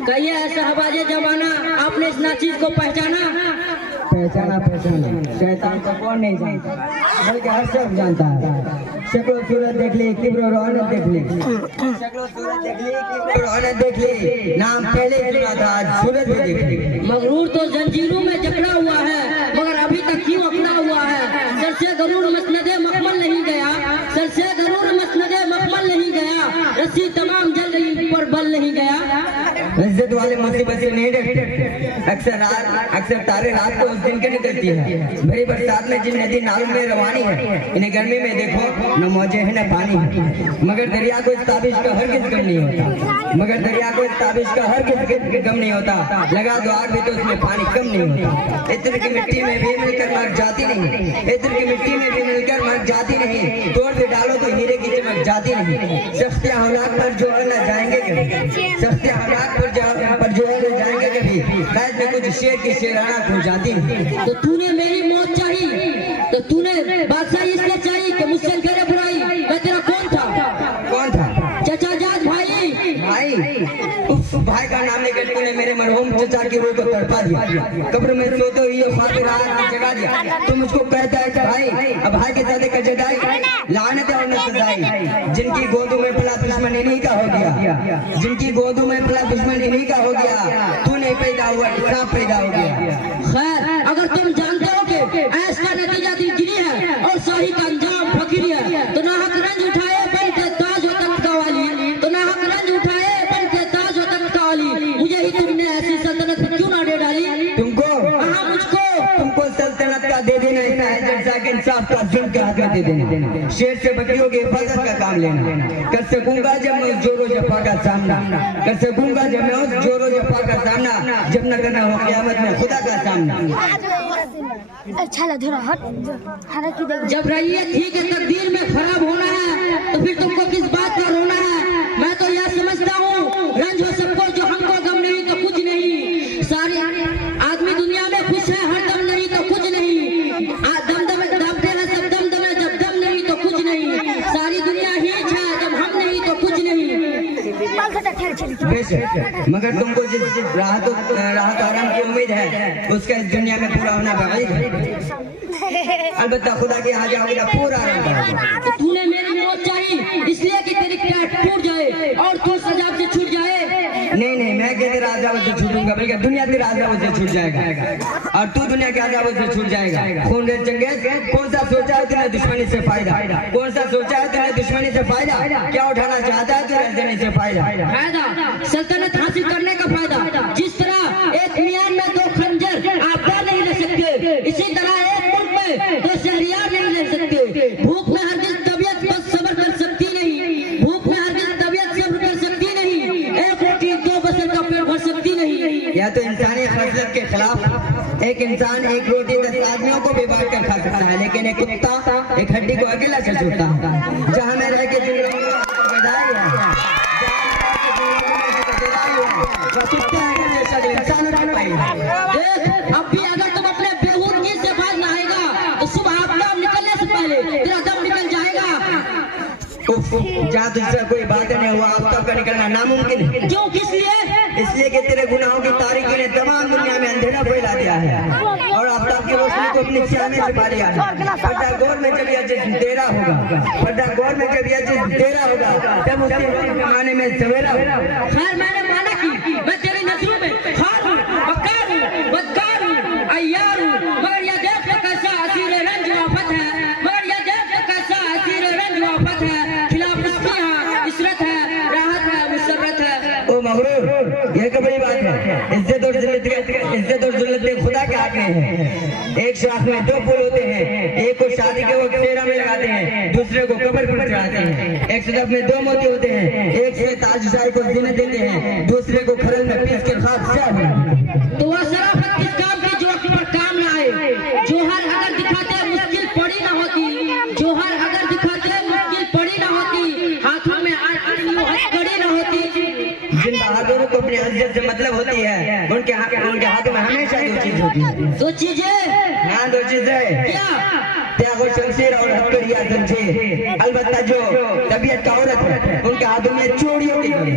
कहिए ऐसा हवाजे जमाना, आपने इस नाचीज को पहचाना? पहचाना शैतान को कौन नहीं जानता, बल्कि हर शख्स जानता है। शक्ल सूरत देख ली, किब्र रौनक देख ली, शक्ल सूरत देख ली, किब्र रौनक देख ली, नाम पहले सुना था, आज सूरत भी देख ली। मगरूर तो जंजीरों में जकड़ा हुआ है, मगर अभी तक क्यों अकड़ा हुआ है? सर से गरूर मसनदे मखमल नहीं गया, सर से गरूर मसनदे मखमल नहीं गया, रस्सी तमाम जल गई पर बल नहीं गया। इज्जत वाले मुसीबत से नहीं डरते, अक्सर तारे रात को उस दिन के निकलती है। बड़ी बरसात में जिन नदी नालों में रवानी है, इन्हें गर्मी में देखो न मौजे है न पानी है, मगर दरिया को इस ताबिश का हर किस गम नहीं होता, मगर दरिया को इस ताबिश का हर किस गम नहीं होता। लगा दो आग भी तो उसमें पानी कम नहीं होता। इत्र की मिट्टी में भी मिलकर मर जाती नहीं, इत्र की मिट्टी में भी मिलकर मर जाती नहीं, तोड़ भी डालो तो हीरे की चमक जाती नहीं। सख्ती औलाद पर जो न जाएंगे कभी, सख्ती औलाद पर जो जाएंगे कभी, शायद में कुछ शेर की शेराना खो जाती है। तो तूने मेरी मौत चाहिए, तो तूने बादशाही इसलिए चाहिए कि मुझसे करे बुराई। मैं तेरा कौन था? चाचा जाज भाई। उस भाई का नाम लेकर तूने मेरे मरहूम चाचा की रूह को तड़पा दिया, कब्र में सोते हुए ख्वाब रात जगा दिया। तू मुझको कहता है भाई, अब भाई के साथ एक जदाई लानत और सजाई। जिनकी गोदों में पला दुश्मन इन्हीं का हो गया, जिनकी गोदों में पला दुश्मन इन्हीं का हो गया। तू नहीं पैदा हुआ, सांप पैदा हो गया। खैर, अगर तुम जानते हो कि ऐश का नतीजा दिलगिरी है और शाही का अंजाम फकीरी है, तो नाहक रंज उठाए बन के ताज वतन का वाली, तो नाहक रंज उठाए बन के ताज वतन का वाली। मुझे ही तुमने ऐसी सल्तनत में क्यों ना दे डाली? तुमको? हाँ, मुझको। तुमको सल्तनत का दे देना है, जैसा कि इंसाफ का जुल्म का हक दे देना, शेर से बकरियों की हिफाजत का काम लेना। कर सकूंगा जब मैं उस जोरो जफा का सामना, कर सकूंगा जब मैं उस जोरो जफा का सामना, जब न करना हो क़यामत में खुदा का सामना। अच्छा लगा हट जब रैयत ही के तकदीर में खराब होना है, तो फिर तुमको किस बात का रोना है? मैं तो यह समझता हूँ रंज हो सबको, जो हमको गम नहीं तो कुछ नहीं। सारे आदमी दुनिया में खुश है, हर दम नहीं तो कुछ नहीं। दमते हैं सब दम दमे, जब दम नहीं तो कुछ नहीं। सारी दुनिया ही है, जब हम नहीं तो कुछ नहीं। मगर तुमको जिस राहत आराम की उम्मीद है, उसका इस दुनिया में पूरा होना बाइक है। अलबत्ता खुदा के यहाँ जाओगे पूरा आराम पाओगे। तो तूने मेरी मौत चाहिए इसलिए कि तेरी कैट टूट जाए और तू सजाब से छूट जाए? नहीं, मैं क्या तेरा अज़ाब से छूटूंगा, बल्कि दुनिया तेरा अज़ाब से छूट जाएगा और तू दुनिया के अज़ाब से छूट जाएगा। खून रेत चंगेज, कौन सा सोचा है तूने दुश्मनी से फायदा? कौन सा सोचा है तूने दुश्मनी से फायदा? क्या उठाना चाहता है तू राजधानी से फायदा? सल्तनत हासिल करने का फायदा। जिस तरह एक मियान में दो खंजर आप नहीं ले सकते, इसी तरह एक मुल्क में दो शहरियार नहीं ले सकते। भूख में हरगिज़ तबीयत बस सब्र कर सकती नहीं, भूख में हरगिज़ तबीयत सब्र कर सकती नहीं, एक रोटी दो बसर का पेट भर सकती नहीं। या तो इंसानी फजलत के खिलाफ एक इंसान एक रोटी 10 आदमियों को भी बांट कर खा सकता है, लेकिन एक कुत्ता एक हड्डी को अकेला चल छूटता है। जहाँ में रह के अब भी अगर तुम अपने बेहूदगी से बाज ना आएगा, तो सुबह आपका निकलने से पहले तेरा दम निकल जाएगा। जहाँ तुझसे कोई बात नहीं हुआ, आफ्ताब का निकलना नामुमकिन है। क्यों, किस लिए? इसलिए कि तेरे गुनाहों की तारीकी ने तमाम दुनिया में अंधेरा फैला दिया है और आफ्ताब की रोशनी को अपनी छाया में छिपा लिया है। पर्दा गौर में जब यह जिस्म तेरा होगा, पर्दा गौर में जब यह जिस्म तेरा होगा, तब उसके जमाने में सवेरा होगा। खैर, मैंने माना कि मैं तेरी नजरों में खार हूँ, बकार हूँ, बदकार हूँ, अय्यार हूँ, मगर यह देख लो कैसा असीर रंज वाफत है, मगर यह देख लो कैसा असीर रंज वाफत है। खिलाफ नफ्सी है, इसरत है, राहत है, मुसर्रत है। ओ मगरूर, यह कबरी बात है। इज्जत और जुल्लत खुदा के हाथ में है। एक शाख में दो फूल होते हैं, एक को शादी के वक्त सेहरा में लगाते हैं, दूसरे को कब्र पर चढ़ाते हैं। एक सदफ में दो मोती होते हैं, एक से ताजशाही को जीने देते हैं, दूसरे को खरल में पीस के खाक से। तो वह शराफत किस काम की जो अपने पर काम ना आए? जोहर अगर दिखाते मुश्किल पड़ी ना होती, जोहर अगर दिखाते मुश्किल पड़ी ना होती, हाथों में हथकड़ी ना होती। जिन बहादुरों को अपनी इज्जत से मतलब होती है, उनके हाथों में हमेशा दो चीज होती है। दो चीजें? हाँ, दो चीजें। क्या? त्याग और शमशीर और हथकड़ियां जंजीर। अलबत्ता जो तबीयत का औरत है, उनके हाथों में चूड़ियों की घड़ी।